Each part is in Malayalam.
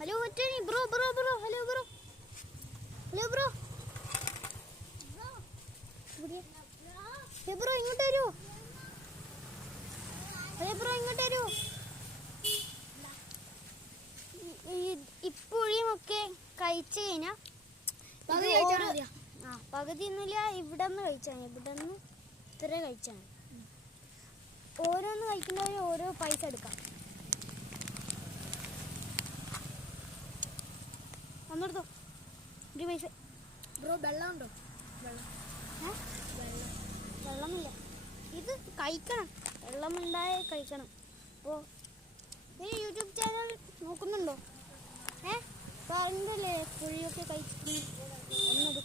ഹലോ മറ്റേ ബ്രോ ഹലോ ബ്രോ ബ്രോ ഇങ്ങോട്ട് വരൂ. ഇങ്ങോട്ട് വരൂ. ഇപ്പുഴിയുമൊക്കെ കഴിച്ചു കഴിഞ്ഞാൽ പകുതി ഒന്നുമില്ല. ഇവിടെ നിന്ന് കഴിച്ചാൽ ഇവിടെ നിന്ന് ഇത്ര കഴിച്ചാൽ ഓരോന്ന് കഴിക്കുന്നവര് ഓരോ പൈസ എടുക്കാം. ഒന്നെടുത്തോ ഒരു പൈസ. ബ്രോ വെള്ളം ഉണ്ടോ? വെള്ളമില്ല. ഇത് കഴിക്കണം, വെള്ളമുണ്ടായ കഴിക്കണം. അപ്പോൾ ഈ യൂട്യൂബ് ചാനൽ നോക്കുന്നുണ്ടോ? പറഞ്ഞല്ലേ പുഴിയൊക്കെ കഴിച്ചിട്ട് ഒന്നത്.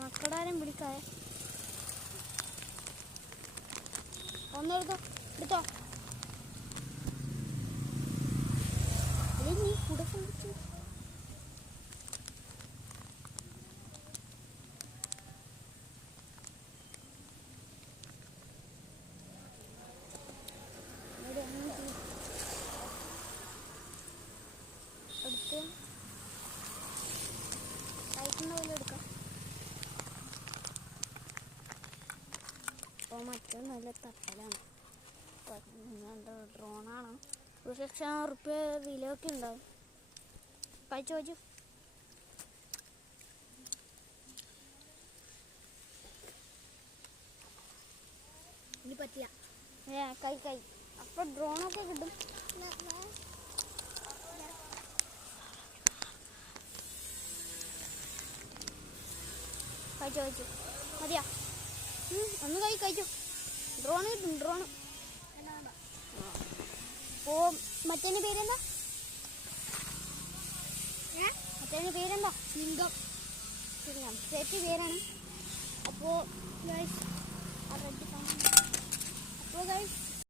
മക്കളാരും വിളിക്കാതെ എടുത്തോ. നീ കൂടെ കണ്ടിച്ചു. എടുത്ത് കഴിക്കുന്ന പോലെ എടുക്കാം. അപ്പോൾ മറ്റേ നല്ല തട്ടലാണ്. ഡ്രോണാണ്. 1,00,000 റുപ്യ വിലയൊക്കെ ഉണ്ടാവും. കഴിച്ചു ഇനി പറ്റില്ല. കൈ അപ്പോൾ ഡ്രോണൊക്കെ കിട്ടും. കഴിച്ചു മതിയാ. ഒന്ന് കഴിച്ചു. ഡ്രോൺ കിട്ടും. ഡ്രോൺ. അപ്പോൾ മറ്റേൻ്റെ പേരെന്താ? സിംഗം. ചേച്ചി പേരാണ്. അപ്പോൾ ഗൈസ്